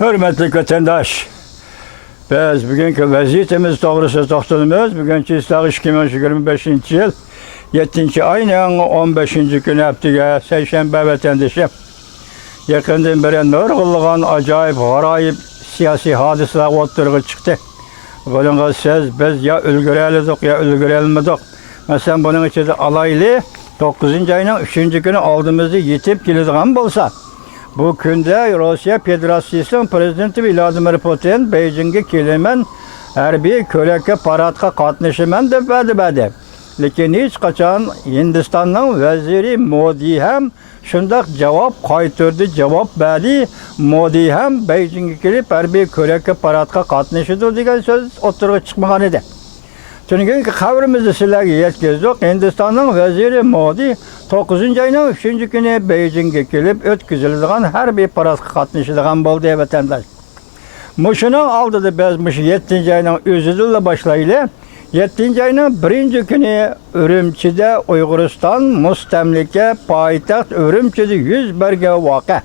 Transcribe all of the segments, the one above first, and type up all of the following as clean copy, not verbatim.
Hürmetli vatandaş, biz bugünkü vaziyetimiz doğrusu toxtunumuz. Bugünkü istağı 2025 yıl 7. ayının 15. günü haftiga Seyşembe vatandaşı. Yakından beri nurgulluğun acayip, garayip siyasi hadiseler ortaya çıktı. Bunun siz biz ya ülgürelik ya ülgürelmedik. Mesela bunun içinde alaylı 9. ayının 3. günü aldığımızda yetip geldiğin bolsa. Bu günde Rusya Federasyonu Prezidenti Vladimir Putin Beijing'e kelimen harbiy kölekke paradga qatnashiman deb va'da berdi. Lekin hech qachon Hindistonning vaziri Modi ham shundoq javob qaytardi, javob berdi. Modi ham Beijing'e kelib harbiy kölekke paradga qatnashadi degan so'z o'tirg'i chiqmagan edi. Çünkü haberimizi sizlerge yetkizdik. Hindistan'ın veziri Modi 9. ayının 3. günü Beijing'e gelip ötküzülüdüğün her bir parası katmışıdığın boldu vatandaş. Muşunun aldı da bezmiş 7. ayının özüdüyle başlayıyla 7. ayının 1. günü Ürümçi'de Uyguristan müstemlike payitaht Ürümçi'de 100 berge vaka.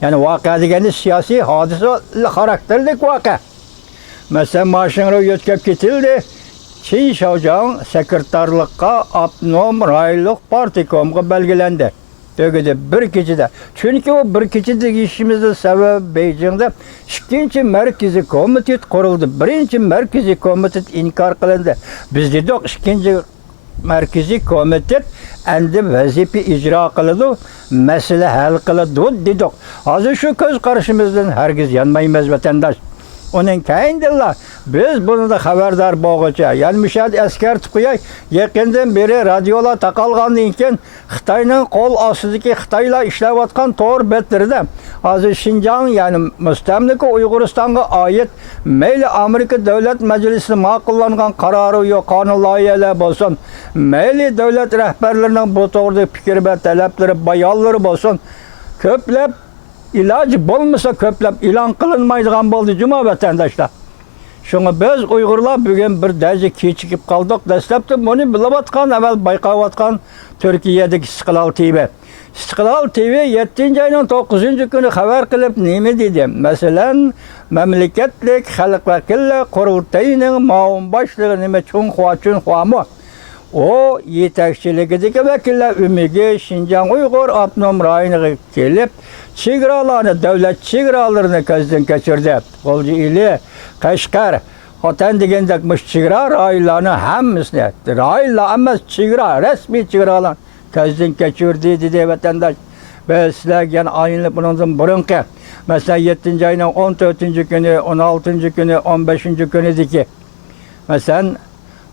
Yani vaka degeni siyasi hadise karakterlik vaka. Mesela maşınları yetkip getildi. Çin Şavcağın sekreterlikka Abnom Raylık Partikom'a belgelendi. Öyle bir kişide. Çünkü o bir kişide işimizin sebebi Beijing'de ikinci merkezi komitet kuruldu. Birinci merkezi komitet inkar kılındı. Biz dedik ikinci merkezi komitet endi vazife icra kıldı, mesele hal kıldı dedik. Hazır şu göz karşımızdan herkes yanmayız vatandaş. Onun kayındılar. Biz bunu da haberdar boğaça. Yani müşahede asker tıkıyay. Yakından beri radyola takalgan deyken Xitay'nın kol asıdaki Xitay'la işlevatkan tor betlerinde. Hazır Şincan yani müstemlike Uyguristan'a ait meyli Amerika Devlet Meclisi'nin makullangan kararı yok, kanun layiyeler olsun. Meyli devlet rehberlerinin bu doğruda fikir ve talepleri, bayalları olsun. Köplep İlacı bulmasa köplep ilan kılınmaydıgan boldu cuma vatandaşlar. Şuna biz Uygurlar bugün bir derece keçikip kaldık. Deslepte bunu bilavatkan, evvel baykavatkan Türkiye'deki İstiklal TV. İstiklal TV 7. ayının 9. günü haber kılıp nemi dedi? Mesela memleketlik halk vekille kurultayının maun başlığı neme Çunhua mı? O yetekçiliğindeki vekiller Ümigi, Şincan Uygur, Abnom Rayı'na gelip çigralarını, devlet çigralarını gözden geçirdi. Kolcu ili, Kaşkar, Hoten degendekmiş çigra raylarını hemmisine, rayla ama çigra, resmi çigralar gözden geçirdi dedi vatandaş. Ve sizler aynı bunun burunki, mesela 7. ayının 14. günü, 16. günü, 15. günüdeki, mesela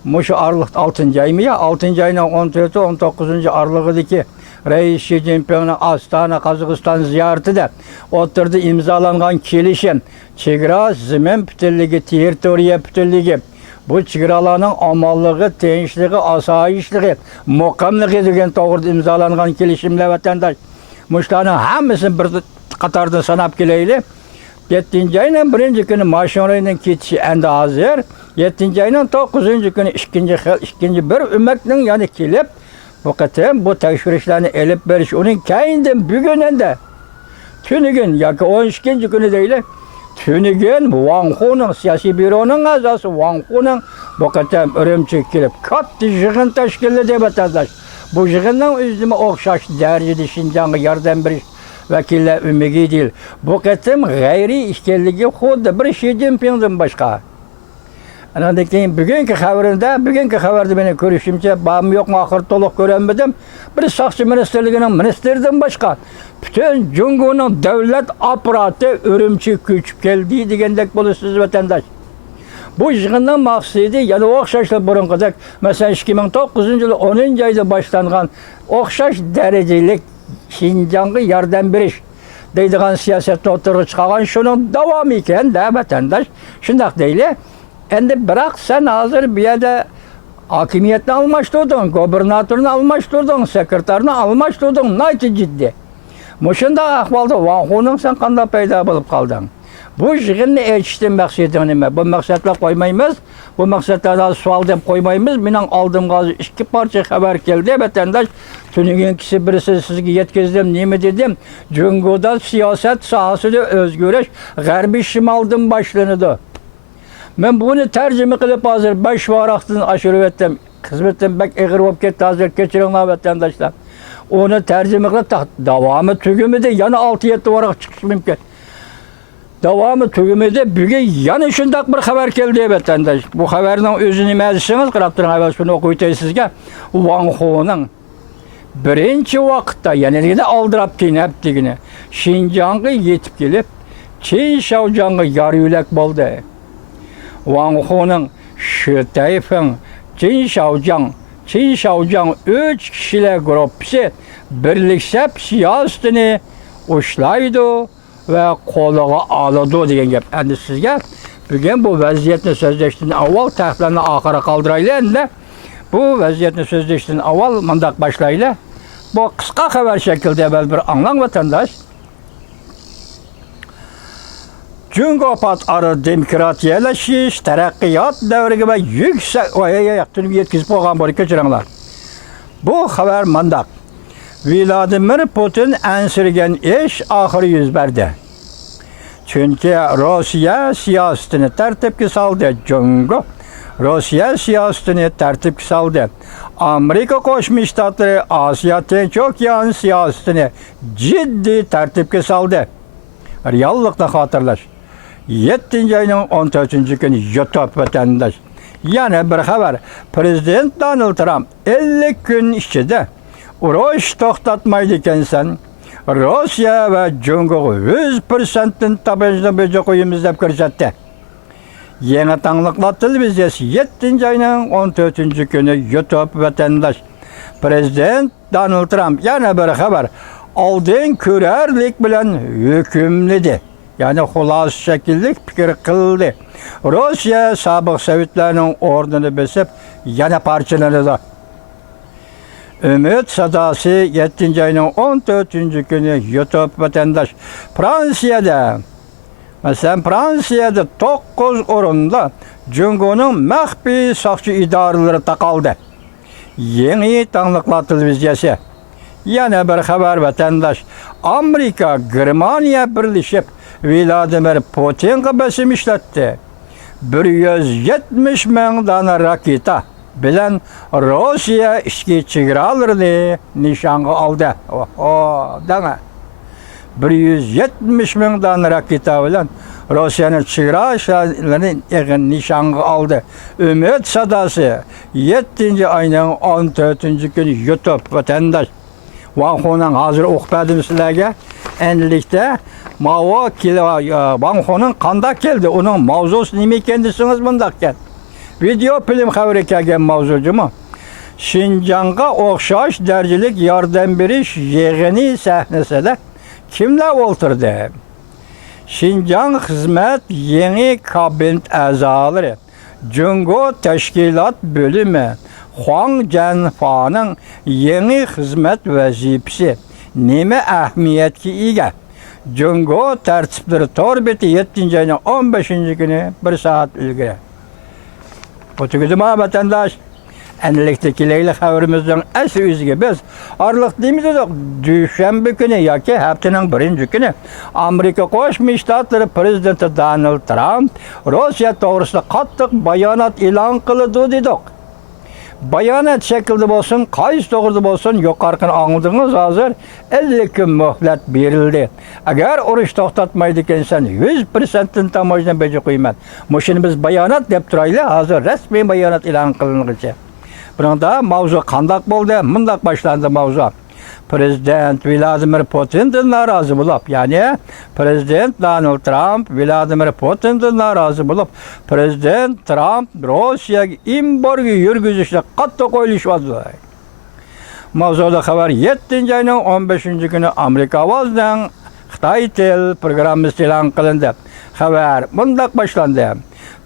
Muşu Aralık 6. ay mı ya? 6. ayının 14. 19. Aralık'daki Reis Xi Jinping'in Astana, Kazakistan ziyareti de oturdu imzalangan kelişim. Çigra zemin bütünlüğü, teritoriya bütünlüğü. Bu çigraların amallığı, tinçliği, asayişliği, mukamlığı degen doğru imzalangan kelişimle vatandaş. Muşların hemmisini bir katarda sanap geleyli. 7. ayının 1. günü maşinayının keçişi endi hazır. 7. ayının 9. günü ikinci bir ümmetinin yani kelip bu kadar bu tekşirişlerini elip veriş. Onun keyinden bugünden de tünügün yani 12. günü değil. Tünügün Wang Hu'nun siyasi büronun azası Wang Hu'nun bu kadar Ürümçi kelip katlı jığın teşkil ediyor vatandaş. Bu jığından üzümü okşaş derecede Şincan'a yardım veriş. Vekiller ümidi değil. Bu kadar gayri işkelliği xuddi bir Xi Jinping'den başka. Anadaki bugünkü haberde beni görüşümce bağım yok mu ahır toluk göremedim. Bir saksı ministerliğinin ministerden başka. Bütün Cumhur'un devlet aparatı Ürümçi küçük geldiği digendek buluşsuz vatandaş. Bu işinden maksidi yani okşaşlı burun kadar mesela 2009 yılı 10. ayda başlangan okşaş derecelik Şincan'a yardım veriş deydiğin siyasette oturup çıkan şunun devamı iken de vatandaş şundak değil. Endi bırak sen hazır bir yerde hakimiyetini almıştırdın, gobernatörünü almıştırdın, sekreterini almıştırdın, neydi ciddi. Muşunda ahvalda Wang Hu'nun sen kanda peyda bulup kaldın. Bu yığınni etişten maqsadı nima? Bu maqsadlar qo'ymaymiz. Bu maqsadlardan sual deb qo'ymaymiz. Mening oldimga ikki parcha xabar keldi. Vatandaş tunugan kishi birisi sizga yetkazdim, nima dedim? Jungoda siyosat sohasida o'zgarish g'arbiy shimoldan boshlanadi. Men buni tarjima qilib hozir 5 varaqdan oshirib etdim. Xizmatim bak ig'ir bo'lib ketdi hozir kechiringlar vatandaşlar. Onu tarjima qilib davomi tugimida yana 6-7 varaq chiqishi mumkin. Davamı tugimida bugun yana shundoq bir xabar keldi vatandaş. Bu xabarning o'zini nima desangiz, qarab turing, avval shuni o'qib o'tay sizga. Wang Ho'ning birinchi vaqtda, ya'ni oldirab tinabdigini Xinjiangga yetib kelib, Qin Shaojiangga yor yo'lak bo'ldi. Wang Ho'ning Shi Taifeng, Qin Shaojiang 3 kishilar guruhi birlashib siyosatini ushlaydi ve qo'liga oladi degan gap. Endi sizga bugun bu vaziyatni so'zlashdan avval taxtlarni oxiri qoldiraylik. Endi bu vaziyatni so'zlashdan avval mundaq boshlaylik. Bu qisqa xabar shaklida evvel bir anglang vatandaş. Jungo pat'arı demokratiyalashish, taraqqiyot davriga va yuksak yaqtinib yetkazib qo'ygan bo'lib kechiringlar. Bu xabar mundaq. Vladimir Putin ansirgan ish oxiri yuz berdi. Chunki Rossiya siyosatini tartibga soldi. Jungo Rossiya siyosatini tartibga soldi. Amerika Qo'shma Shtatlari Osiyo Tinch okean siyosatini jiddiy tartibga soldi. Reallikni xotirlash. 7-oyning 14-kuni YouTube vatandaş. Yana bir xabar. Prezident Donald Trump 50 kun ichida urush to'xtatmaydi ekansan. Rossiya va Jungoga 100%dan tabanjni beja qo'yamiz deb ko'rsatdi. Yangi tangliqlar televiziyasi 7-oyning 14-kuni YouTube vatandaş. Prezident Donald Trump yana bir xabar. Oldin ko'rarlik bilan hukmladi. Yani xulos şekillik fikir qildi. Rossiya sobiq Sovetlarning o'rnini besib yana parchalanadi. Ümit sadası 7-oyning 14-kuni YouTube vatandaş. Fransiyada, mesela Fransiyada 9 o'rinda Jungoning maxfiy soqchi idoralari taqaldi. Yangi tangliqlar televiziyasi. Yana bir xabar vatandaş. Amerika, Germaniya birlashib Vladimir Putinga bosim ishlatdi. 170 ming dona raketa bilan Rossiya ichki chegaralarini nishonga oldi. Dana 170 ming dona raketa bilan Rossiyaning chegaralarini nishonga oldi. Ümit sadasi 7-oyning 14-kuni YouTube vatandaş. Wang Ho'ning hozir o'qidim sizlarga. Endilikda Wang Ho'ning qanday keldi, uning mavzusi nima ekan desangiz bundaq ekan. Video film xabari kelgan mavzujimi? Xinjiangga o'xshash darajalik yordam berish yig'ini sahnasida kimlar o'ltirdi? Xinjiang xizmat yangi kabinet a'zolari, Jungo tashkilot bo'limi, Huang Jianfaning yangi xizmat vazifasi nima ahamiyatga ega? Jungo tartiblari to'rbeti 7-oyning 15-kuni 1 soat ilgari. O'tugizma vatandaş. Endilikda kelaylik xabarimizning asli o'ziga biz orliq deymiz edik. Dushanba kuni yoki haftaning 1-kuni Amerika Qo'shma Shtatlari prezidenti Donald Trump Rossiya to'g'risida qattiq bayonot e'lon qildi dedik. Bayonot shaklida bo'lsin, qaysi to'g'rida bo'lsin, yuqorqini angladingiz, hozir 50 kun muhlat berildi. Agar urush to'xtatmaydi ekansan 100%dan tomoshabin beja qo'yman. Mushuni biz bayonot deb turaylik, hozir rasmiy bayonot e'lon qilinganicha. Bunda mavzu qandaq bo'ldi? Mundaq boshlandi mavzu. Prezident Vladimir Putindan norozi bo'lib, ya'ni Prezident Donald Trump Vladimir Putindan norozi bo'lib, Prezident Trump Rossiyaga embargo yurgizishga qattiq qo'yilishdi. Mavzuda xabar 7-oyning 15-kuni Amerika ovozining Xitoy til programmasi e'lon qilindi. Xabar mundaq boshlandi.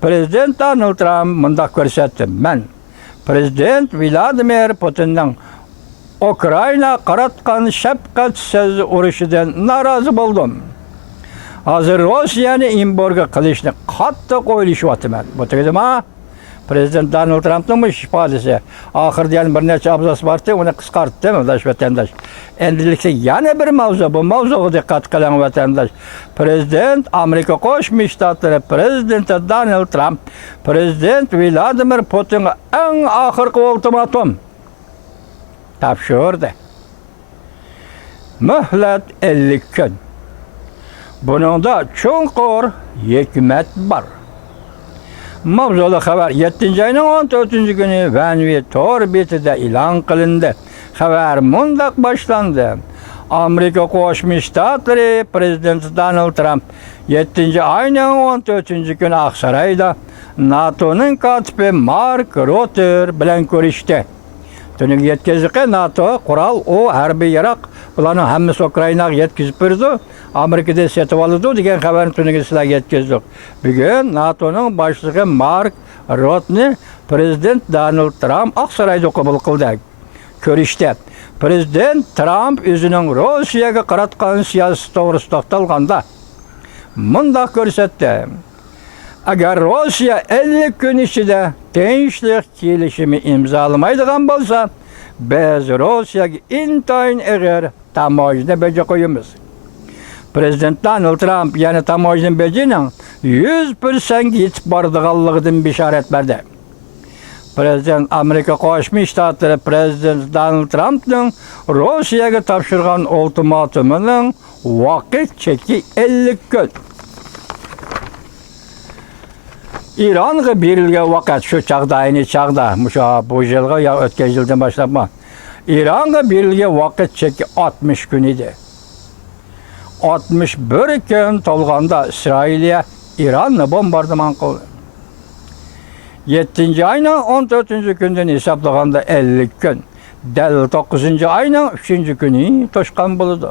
Prezident Donald Trump mundaq ko'rsatdi. Men Prezident Vladimir Putinning Ukrayna qaratgan shafqatsiz urushidan norozi bo'ldim. Hozir Rossiyani embargo qilishni qattiq o'ylashyapman. Bu tegdimi? Prezident Donald Trumpning bu ifodasi. Oxirida yana bir necha abzas bordi, uni qisqartdi vatandosh. Endilikda yana bir mavzu, bu mavzuga diqqat qiling vatandosh. Prezident Amerika Qo'shma Shtatlari prezidenti Donald Trump, prezident Vladimir Putinga eng oxirgi ultimatum topshirdi. Muhlat 50 kun. Buningda chunqur hikmat bor. Mavzuli xabar 7-oyning 14-kuni Vanvi Tor betida e'lon qilindi. Xabar mundaq boshlandi. Amerika Qo'shma Shtatlari prezidenti Donald Trump 7-oyning 14-kuni Oqsaroyda NATOning kotibi Mark Rutte bilan ko'rishdi. Tuning yetkazdiqi NATO qurol o harbiy yaroq bularni hammasi Ukrainaga yetkazib berdi. Amerikada setib oldi degan xabarni tuning sizlarga yetkazdik. Bugun NATOning boshlig'i Mark Rutte prezident Donald Trump Oqsaroyda qabul qildi. Ko'rishdi. Prezident Trump o'zining Rossiyaga qaratgan siyosati to'g'risida to'xtalganda mundaq ko'rsatdi. Agar Rossiya 50 kun ichida tinchlik kelishimi imzolamaydigan bo'lsa, biz Rossiyaga intayin og'ir tamojni beja qo'yamiz. Prezident Donald Trump yana tamojni bejining 100% yetib boradiganligidan bishorat berdi. Prezident Amerika Qo'shma Shtatlari prezidenti Donald Trumpning Rossiyaga topshirgan ultimatumining vaqt cheki 50 kun. İran'a berilgan vaqt shu chaqda, ayni chaqda, bu yilga yo o'tgan yildan boshlab İran'a berilgan vaqt cheki 60 kun edi. 61 kun to'lganda Isroiliya İranni bombardimon qildi. 7-oyning 14-kundan hisoblaganda 50 kun. Dal 9-oyning 3-kuni to'shqan bo'ldi.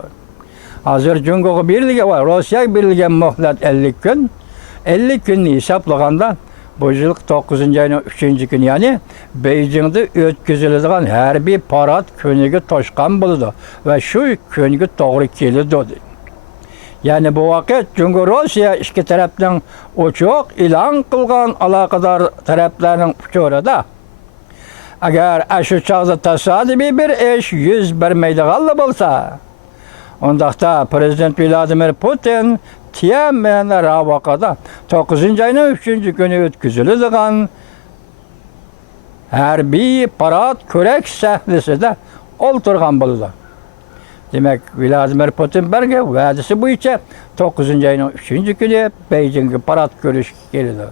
Hozir Jungoga berilgan va Rossiyaga berilgan muhlat 50 kun. 50 kunni hisoblaganda bu yil 9-oyning 3-kuni, ya'ni Beijingda o'tkaziladigan harbiy parad kuniga to'shqan bo'ldi va shu kunga to'g'ri keldi. Ya'ni bu vaqt Jungo Rossiya ikki tarafning ochiq e'lon qilgan aloqador taraflarning uchurida. Agar shu chog'da tasodifiy bir ish yuz bermaydigan bo'lsa, undaqda prezident Vladimir Putin Tianmen ravaqada 9-oyning 3-kuni o'tkaziladigan harbiy parad ko'rak sahnasida o'ltirgan bo'ldi. Demak, Vladimir Putin bergan va'dasi bo'yicha 9-oyning 3-kuni Beijingga parad ko'rishga keldi.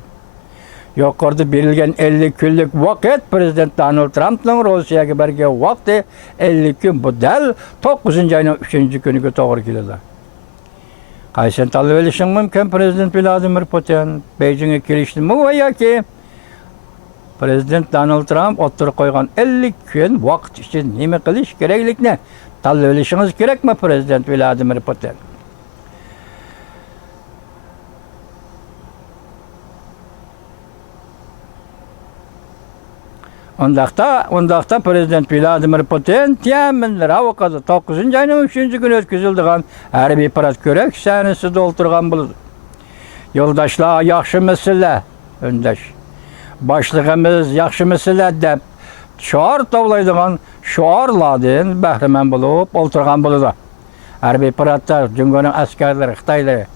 Yuqorida berilgan 50 kunlik vaqt prezident Donald Trumpning Rossiyaga bergan vaqti 50 kun, bu dal 9-oyning 3-kuniga to'g'ri keldi. Qaysini tanlab olishing mumkin prezident Vladimir Putin Beijingga kelishdimi yoki prezident Donald Trump o'tirib qo'ygan 50 kun vaqt uchun nima qilish kerakligini tanlab olishingiz kerakmi prezident Vladimir Putin? Undaqda prezident Vladimir Putin Tianmen ravaqada 9-oyning 3-kuni o'tkaziladigan harbiy parad ko'rak sahnasida o'ltirgan bo'ldi. Yo'ldoshlar, yaxshimisizlar? Undash. Boshlig'imiz yaxshimisizlar deb shior tovlaydigan shiorlardan bahramand bo'lib o'ltirgan bo'ldi. Harbiy paradda Jungoning askarlari, Xitoylari,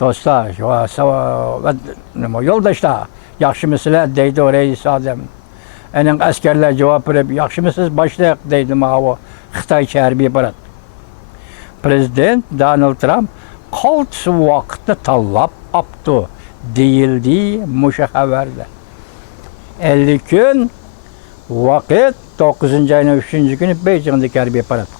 do'stlar, yo'ldoshlar, yaxshimisizlar deydi rais odam. Ening askarlar javob berib, yaxshimisiz boshliq deydi ma'vo Xitoycha harbiy parad. Prezident Donald Trump qoltisi vaqtni tanlab opti deyildi musha xabarda. 50 kun vaqt 9-oyning 3-kuni Beijingda harbiy parad.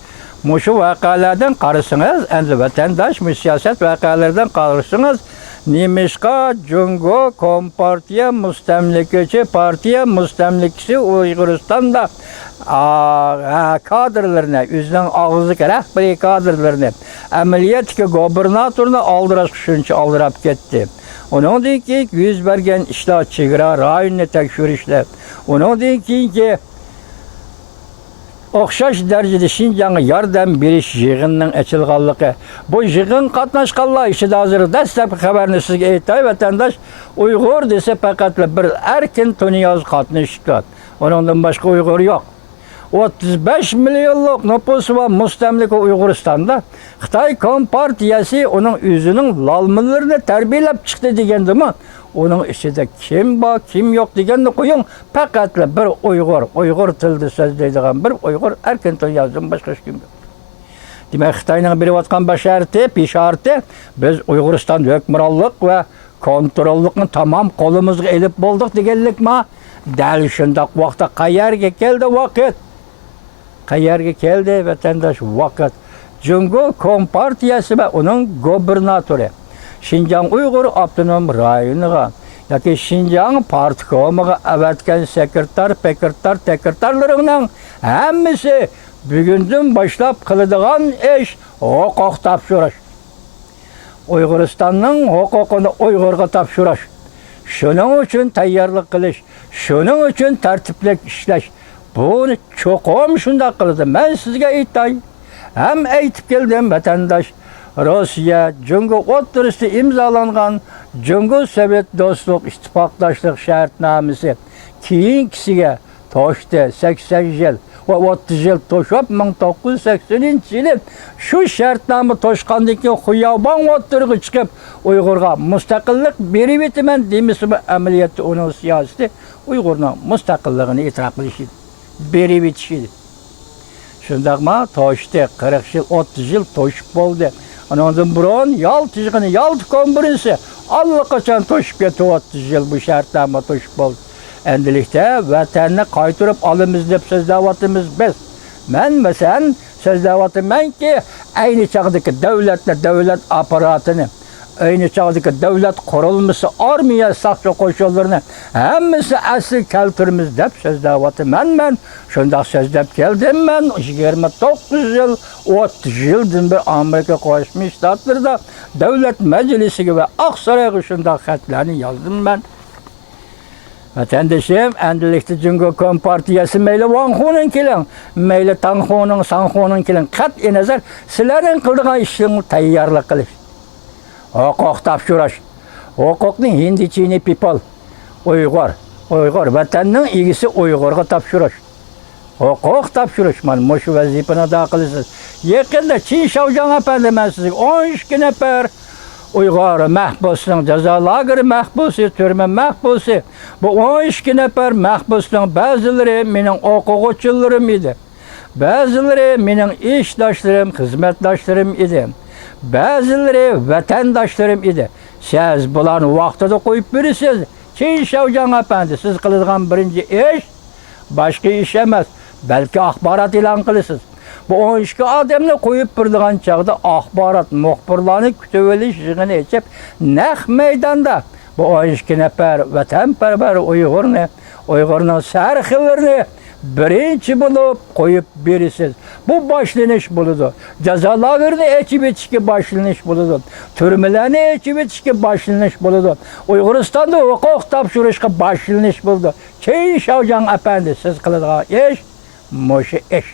Mushu voqealardan qarasangiz, endi vatandosh siyosat voqealaridan qarasangiz, Nemishqa Jungo Kompartiya mustamlikachi partiya mustamlikasi Uyg'uristonda kadrlarni, o'zining og'zaki rahbariy kadrlarini amaliyotga gubernatorni oldirash uchun oldirib ketdi. Undan keyin yuz bergan ishlar chegara rayonni tekshirishlar. Undan keyin o'xshash darajada Şinjan'a yordam berish yig'inining ochilganligi. Bu yig'in qatnashganlar ichida hozir dastlabki xabarni sizga aytay, vatandosh Uyg'ur desa faqat bir Erkin Toniyoz qatnashibdi. Uningdan boshqa Uyg'ur yo'q. 35 milyonlik nüfusu var mustamlika Uyg'uristonda. Xitoy Kompartiyasi uning o'zining lalmalarini tarbiyalab chiqdi degandimi? Uning ichida kim bor, kim yo'q deganni qo'ying. Faqat bir Uyg'ur tilida so'zlaydigan bir Uyg'ur Erkin Tonyozdan boshqa hech kim yo'q. Demak, Xitoyning berayotgan pesharti biz Uyg'uriston hukmronlik va kontrollikni tamom qo'limizga elib bo'ldik deganlikmi? Dal shundoq vaqtda qayerga keldi vaqt? Qayerga keldi vatandosh vaqt? Jungo Kompartiyasi va uning gubernatori Şinjan Uyg'ur avtonom rayoniga yoki Şinjan partkomiga avatgan sekretarlarining hammasi bugundan boshlab qiladigan ish huquq topshirish. Uyg'uristonning huquqini Uyg'urga topshirish. Shuning uchun tayyorlik qilish, shuning uchun tartibli ishlash. Buni cho'qim shunday qildi. Men sizga aytay, ham aytib keldim vatandosh. Rossiya Jungo o'rtasida imzolangan Jungo Sovet do'stlik ittifoqdoshlik shartnomasi keyingisiga to'shdi 80 yil va 30 yil to'shib 1980-yili shu shartnoma to'shqandan keyin xiyobon o'rtariga chiqib Uyg'urga mustaqillik berib etaman demisimi amaliyotda uning siyosati Uyg'urning mustaqilligini e'tirof qilish edi. Berib etish edi. Shundaqmi? To'shdi 40 yil 30 yil to'shib bo'ldi. Ondan burun yaltı konferansı allaqachon to'shib ketdi 30 yil bu shartnoma to'shib bo'ldi. Endilikda vatanni qaytarib olamiz deb so'zlayapmiz biz. Men masalan so'zlayapmanki, ayni chog'dagi davlat apparatini, ayni chog'dagi davlat qurilmasi, armiya, saqchi qo'shinlarini hammasi asl keltiramiz deb so'zlayapman. Men shunday so'zlab keldim. Men 29 yil 30 yildan bir Amerika Qo'shma Shtatlarida davlat majlisiga va Oqsaroyga shunday xatlarni yozdim men. Vatandoshim, endilikda Jungo Kompartiyasi mayli Vanxo'ning kelin, mayli Sanxo'ning kelin, qat'iy nazar sizlarning qiladigan ishingni tayyorlik qilish. Huquq topshirish. Huquqning Hindichini people, Uyg'ur vatanning egisi Uyg'urga topshirish. Huquq topshirish, mana shu vazifani ado qilasiz. Yaqinda Chin Shavjan apandi men sizga 12 nafar Uyg'ur mahbusning jazo lageri mahbusi, turma mahbusi. Bu 12 nafar mahbusning ba'zilari mening o'quvchilarim edi. Ba'zilari mening ishdoshlarim, xizmatdoshlarim edi. Ba'zilari vatandoshlarım edi. Siz bularni vaqtida qo'yib berasiz. Chin Shavjan apandi, siz qiladigan birinchi ish boshqa ish emas, balki axborot e'lon qilasiz. Bu 12 odamni qo'yib berdigan chaqda axborot muxbirlarni kutib olish yig'ini echib, naq maydonda bu 12 nafar vatanparvar Uyg'urning sarxillarini birinchi bo'lib qo'yib berasiz. Bu boshlanish bo'ladi. Jazo lagerini echib etishga boshlanish bo'ladi. Turmalarni echib etishga boshlanish bo'ladi. Uyg'uristonda huquq topshirishga boshlanish bo'ladi. Chin Shavjan apandi, siz qiladigan ish, mushu ish.